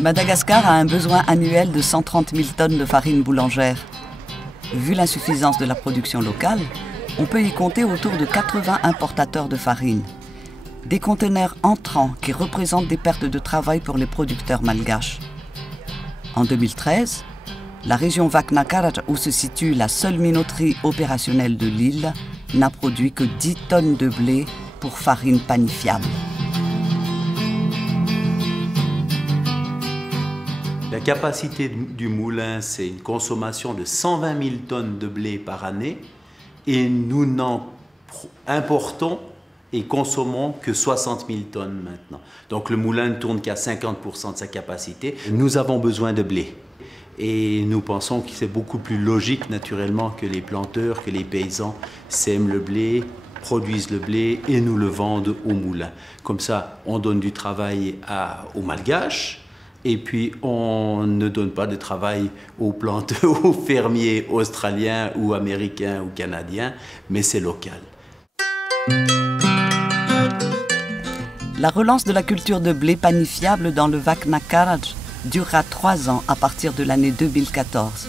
Madagascar a un besoin annuel de 130 000 tonnes de farine boulangère. Vu l'insuffisance de la production locale, on peut y compter autour de 80 importateurs de farine. Des conteneurs entrants qui représentent des pertes de travail pour les producteurs malgaches. En 2013, la région Vakna Karachi, où se situe la seule minoterie opérationnelle de l'île, n'a produit que 10 tonnes de blé pour farine panifiable. La capacité du moulin, c'est une consommation de 120 000 tonnes de blé par année et nous n'en importons et consommons que 60 000 tonnes maintenant. Donc le moulin ne tourne qu'à 50% de sa capacité. Nous avons besoin de blé et nous pensons que c'est beaucoup plus logique naturellement que les planteurs, que les paysans sèment le blé, produisent le blé et nous le vendent au moulin. Comme ça, on donne du travail aux Malgaches. Et puis, on ne donne pas de travail aux planteurs, aux fermiers australiens ou américains ou canadiens, mais c'est local. La relance de la culture de blé panifiable dans le Vakna Karachi durera 3 ans à partir de l'année 2014.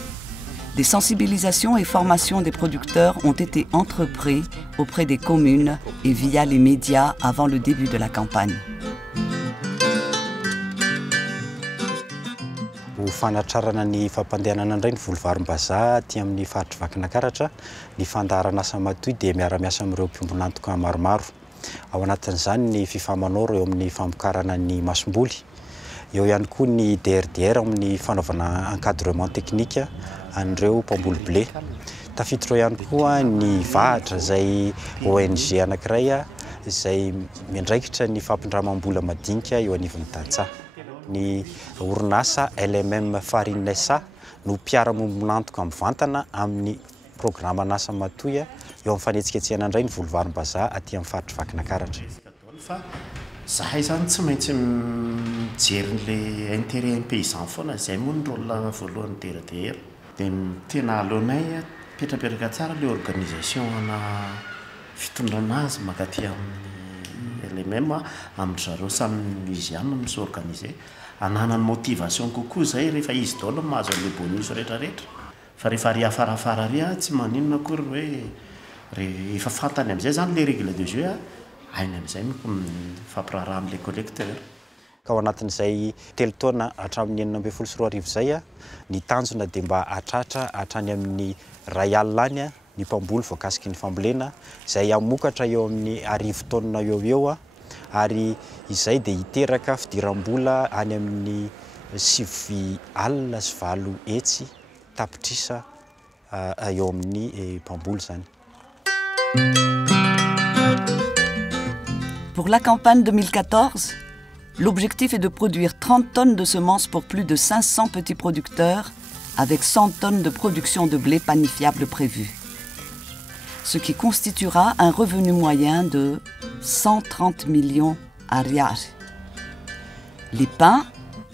Des sensibilisations et formations des producteurs ont été entreprises auprès des communes et via les médias avant le début de la campagne. Fanatrarana ny fampandehanana indray ny volovarim-bazaha aty amin'ny faritra Vakina Karatra, ny fandaharana asa matoy dia miara-miasa amin'ireo mpiombon'antoka maromaro. Ao anatin'izany ny fifamanoro eo amin'ny famokarana ny masomboly. Eo ihany koa ny DRDR amin'ny fanaovana encadrement technique an'ireo mpamboly blé. Tafiditra ihany koa ny vahatra izay ONG anankiray izay miandraikitra ny fampindramam-bola madinika eo anivon'ny tantsaha. Ny orinasa LMM Farine SA no mpiara-mombon'antoka mivantana amin'ny programa an'asa matoy eo amin'ny fanetsiketsehana indray ny volovarim-bazaha aty amin'ny faritra Vakina Karatra. Zahay zany tsy maintsy mijery n'ilay intérêt paysan foana, izay moa ny rôle voalohany DRDR. Dia tena aleonay petrapetraka tsara ilay organisation ana fitondrana azy makaty amin'ny LMM amin'ny zareo samy izy ihany no misy organisé. Ananany motivation kokoa zay rehefa izy daholo mahazo an'ilay bonus rehetrarehetra. Fa rehefa ary afarafara ary tsy maninona akory hoe efa fantany amin'izay zany les règles de jeu hainy amin'izay fampiraharaha amin'ilay collecteur. Ka ao anatin'izay 3 taona hatramin'ny 924 izay ny tanjona dia mba hatratra hatrany amin'ny ray alina any ny mpamboly voakasiky ny fambolena izay amokatra eo amin'ny 10 taona eo ary izay dia hiteraka fidiram-bola any amin'ny 7 alina sy 8 hetsy tapitrisa eo amin'ny mpamboly zany. Pour la campagne 2014, l'objectif est de produire 30 tonnes de semences pour plus de 500 petits producteurs avec 100 tonnes de production de blé panifiable prévues, ce qui constituera un revenu moyen de 130 millions à rial. Les pains,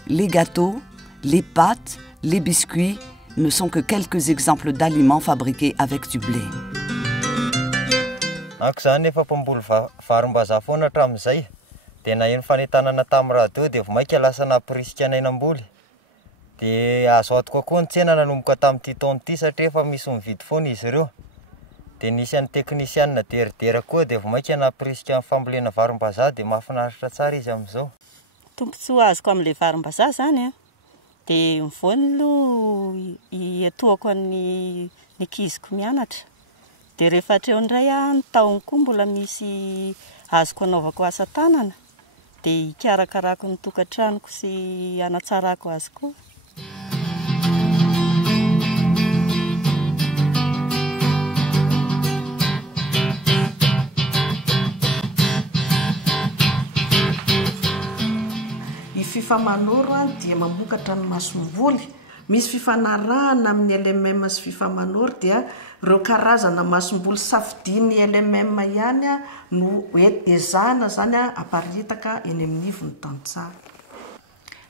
les gâteaux, les pâtes, les biscuits ne sont que quelques exemples d'aliments fabriqués avec du blé. Ako zany efa mpamboly varim-bazaha foana hatramin'izay dia naheno fanetanana tamin'ny radio dia vomaika lasa naporisika anay namboly. Dia azo atoko koa ny tsena nanomboka tamin'ity taona ity satria efa misy mividy foana izy ireo. Dia nisy an'ny teknisianina DRDR koa dia vomaika naporisika amin'ny fambolena varim-bazaha dia mahafinaritra tsara izy amin'izao. Tombontsoa azoko amin'ilay varim-bazaha zany dia mivoany aloha hiatoako ny ankiziko mianatra. Dia rehefa hatreo indray ny taona koa mbola misy azoko anaovako asa tanana dia hikarakarako ny tokantranoko sy hanatsarako azy koa. Fifamanoro dia mamokatra ny masomboly. Misy fifanarahana amin'ny LMM sy fifamanoro dia ireo karazana masomboly safidiny LMM ihany no ezahana zany aparitaka eny amin'ny ivon'ny tantsaha.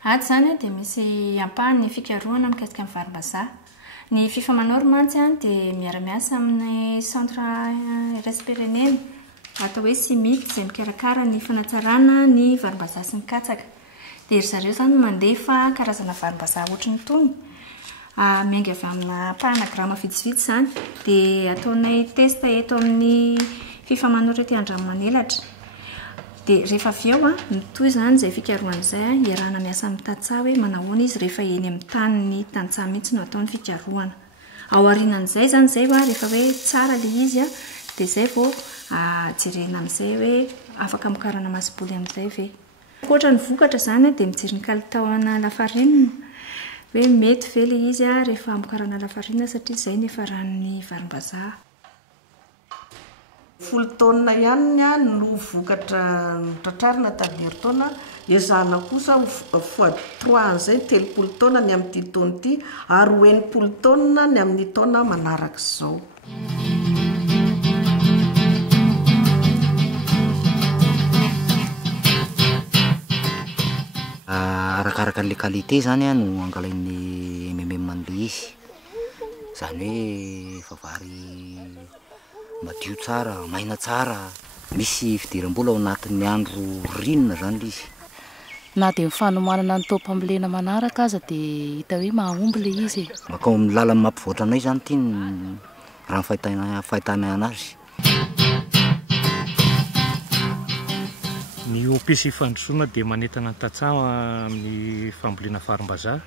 Ato zany dia misy ampahany fikarohana mikasika amin'ny varim-bazaha. Ny fifamanoro mantsy dia miara-miasa amin'ny centre RS-Pyrénées atao hoe CIMIC izay mikarakara ny fanatsarana ny varim-bazaha sy ny katsaka. Dia ry zareo izany mandefa karazana varim-bazaha ohatrany tony. Miainga avy amina panagrama vitsivitsy izany dia ataonay testa eto amin'ny fifamanora ety Andranomanelatra. Dia rehefa avy eo mitohy izany izay fikarohana izay iarahana miasa amin'ny tantsaha hoe manahoana izy rehefa eny amin'ny tany ny tantsaha mihitsy no ataony fikarohana. Ao aorianan'izay izany izay rehefa hoe tsara ilay izy dia izay vao jerena amin'izay hoe afaka mokarana masoboly amin'izay ve. Ankoatra ny vokatra izany dia mijery ny kalitaona lafarinina hoe mety ve ilay izy rehefa mokarana lafarinina satria izay ny faran'ny varim-bazaha. 10 taona ihany no vokatra tratrarina tamin'ny herintaona, ezahana kosa fois 3 izay 30 taona ny amin'ity taona ity ary 90 taona ny amin'ny taona manaraka izao. Arakaraka an'ilay qualité zany no angalain'ny MMM-n'ilay izy. Zany hoe vavary madio tsara, maina tsara, misy fidiram-bola ao anatin'ny andro rinina zany ilay izy. Na dia mifanomanana ny taopambolena manaraka aza dia hita hoe mahomby ilay izy. Makao amin'ny lalany mampivoatra anay zany ity raha ny fahitanay anazy. Ny OPC fandrosoana dia manentana ny tantsaha amin'ny fambolena varim-bazaha.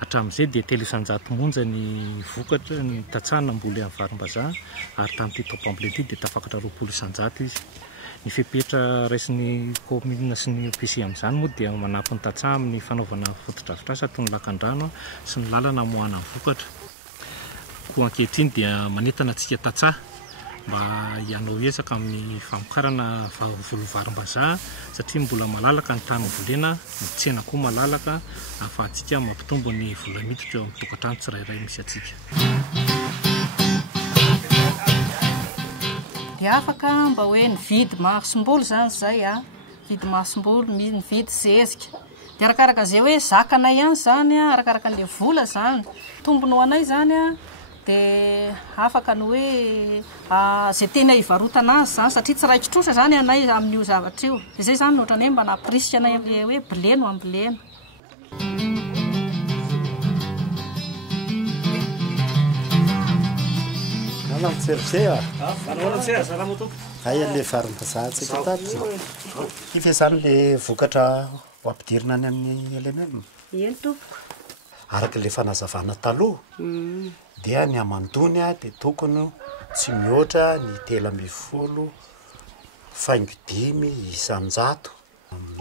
Hatramin'izay dia telo isan-jato monja ny vokatra ny tantsaha namboly amin'ny varim-bazaha ary tamin'ity taopambolena ity dia tafakatra 20 isan-jato izy. Ny fepetra raisin'ny commune sy ny OPC amin'izany moa dia manampy ny tantsaha amin'ny fanaovana fotodrafitrasa toy ny lakan-drano sy ny lalana amoahana ny vokatra. Koa ankehitriny dia manentana antsika tantsaha mba hianao ezaka amin'ny famokarana varim-bazaha satria mbola malalaka ny tany bolena, ny tsena koa malalaka ahafahantsika mampitombo ny vola miditra eo amin'ny tokantrano tsirairay misy atsika. Dia afaka mba hoe ny vidy mahasom-bolo zany izay vidy mahasom-bolo, ny vidy zezika. Dia arakaraka izay hoe zakanay ihany zany arakaraka an'ilay vola zany. Tombonao anay zany dia afaka ny hoe izay tena hivarotana azy zany satria tsy raikitrosa zany anay amin'io zavatra io. Izay zany ohatrany hoe mba naprisika anay amin'ilay hoe bileno amin'ny bileno. Ilay varim-bazaha tsika tato ife zany ilay vokatra ho ampidirina any amin'ny LMM. Eny tompoko. Araka ilay fanazavana taloha dia ny amandony dia tokony tsy mihoatra ny 3.0 faingo 5 isan-jato.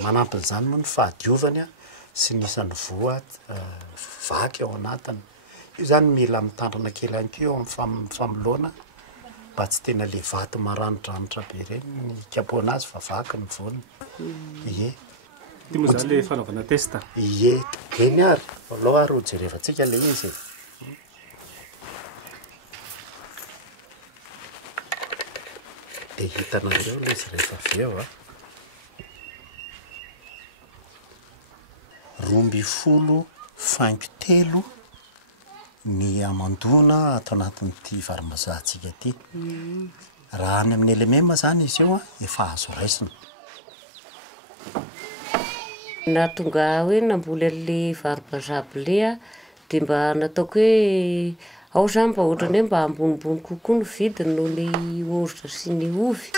Manampy an'izany moa ny fahadiovany sy ny isan'ny voa vaky ao anatiny. Io zany mila mitandrina kely ihany koa eo amin'ny famoloana mba tsy tena le vato maranidranitra be ireny ny kapoana azy fa vaky ny voany. Ie. Ty moa zany le fanaovana testa. Ie, eny ary. Alao ary ho jerevantsika le izy. Dia hitanareo le izy rehefa avy eo 12 faingo 3 ny amandona ato anatin'ity varim-bazahantsika ity. Raha any amin'ny LMM zany izy eo efa azo raisina. Na tonga hoe namboly an'ilay varim-bazaha blé dia mba nataoko hoe ao zany mba ohatrany hoe mba ambonimbony kokoa ny vidiny noho ny oritra sy ny ovy.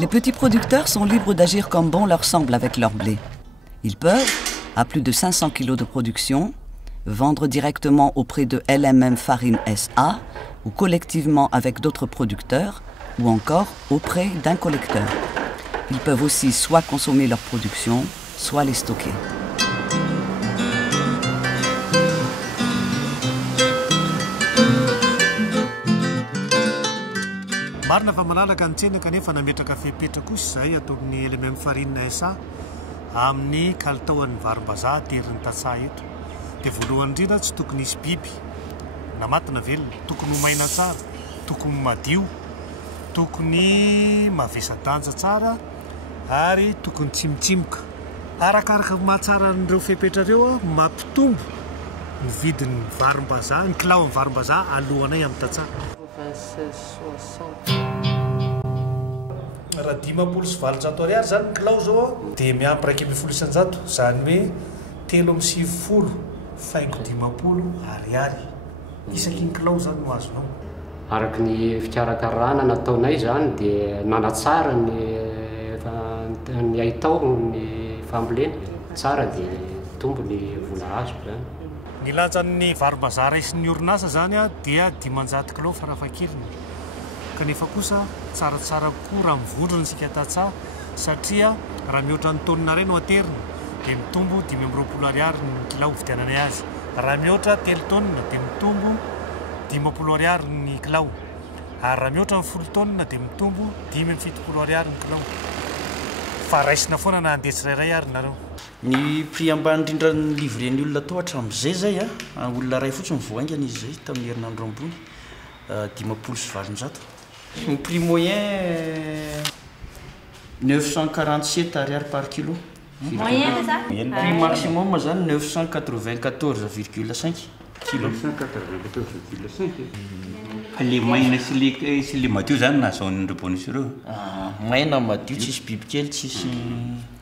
Les petits producteurs sont libres d'agir comme bon leur semble avec leur blé. Ils peuvent, à plus de 500 kg de production, vendre directement auprès de LMM Farine SA ou collectivement avec d'autres producteurs ou encore auprès d'un collecteur. Ils peuvent aussi soit consommer leur production, soit les stocker. Marina fa malalaka ny tsena kanefa nametraka fepetra kosa izay atao amin'ny LMM Farine SA amin'ny kalitaon'ny varim-bazaha terin'ny tantsaha eto. Dia voalohany indrindra tsy tokony hisy biby namatina velona, tokony maina tsara, tokony madio, tokony mavesa-danja tsara ary tokony tsy mitsimoka. Arakaraka mahatsara an'ireo fepetra ireo mampitombo mividiny varim-bazaha ny kilao ny varim-bazaha alohanay amin'ny tatsara raha 520 ariary zany ny kilao zao dia miampy 1,100 zany hoe 3,70 faingo 50 ariary isaky ny kilao zany no azonao araky ny fikarakarana nataonay zany dia nanatsara ny aitao ny fambolena tsara dia tombo ny vola azo zany ny lanjan'ny varim-bazaha raisin'ny orinasa zany a dia 500 kilao farafakiliny kanefa kosa tsaratsara koa raha mivondrona sika tatsaha satria raha mihoatra ny taonina ray no aterina dia mitombo 520 ariary ny kilao vidianany azy raha mihoatra 3 taonina dia mitombo 50 ariary ny kilao ary raha mihoatra ny 10 taonina dia mitombo 570 ariary ny kilao fa raisina foana na andeha tsirairay ary nareo ny prix ambany indrindra ny livren'ny olona tao hatramin'izay zay a olona ray fotsiny voaingana izy zay tamin'ny herinandro ambony 570 ny prix moyen 947 ariary par kilo prix maximum zany 994,5 kilo 994,5 le maina sy le madio zany na zaon'ireo bonus ireo maina madio tsisy bibikely tsisy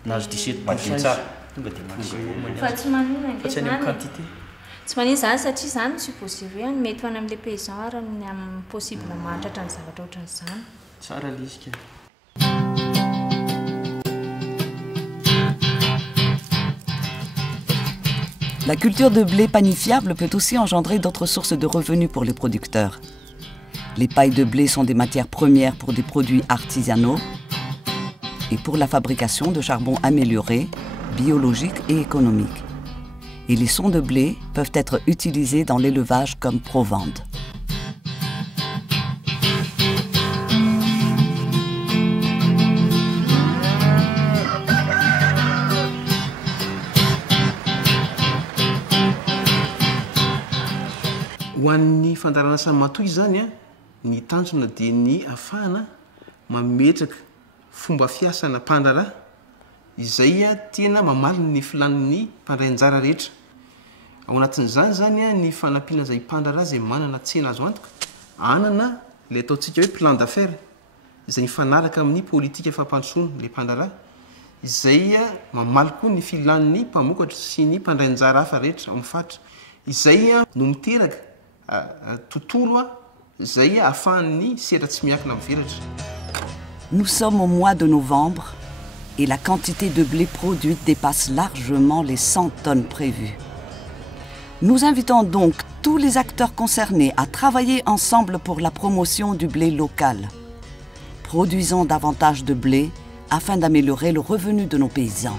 nazo 17 tonga dia maximum fa tsy manina fa tsy any amin'ny quantité tsy manina zany satria zany supposé any mety hoany amin'le paysan ary amin'ny possible mahatratra ny zavatra ohatran'izany tsara lisika. La culture de blé panifiable peut aussi engendrer d'autres sources de revenus pour les producteurs. Les pailles de blé sont des matières premières pour des produits artisanaux et pour la fabrication de charbon amélioré, biologique et économique. Et les sons de blé peuvent être utilisés dans l'élevage comme provende. Ho an'ny fandarana samy matoy zany a ny tanjona dia ny afahana mametraka fomba fiasana mpandraraha izay a tena mamalina ny filanin'ny mpandray anjara rehetra ao anatin'izany zany a ny fanampiana izay mpandraraha izay manana tsena azo antoka anana le ataontsika hoe plan d'affaires izay mifanaraka amin'ny politika fampandrosoana le mpandraraha izay a mamaly koa ny filanin'ny mpamokatra sy ny mpandray anjara hafa rehetra ao amin'ny faritra izay a no miteraka tontolo zay ahafahan'ny sera tsy miakina mivelatra. Nous sommes au mois de novembre et la quantité de blé produite dépasse largement les 100 tonnes prévues. Nous invitons donc tous les acteurs concernés à travailler ensemble pour la promotion du blé local. Produisons davantage de blé afin d'améliorer le revenu de nos paysans.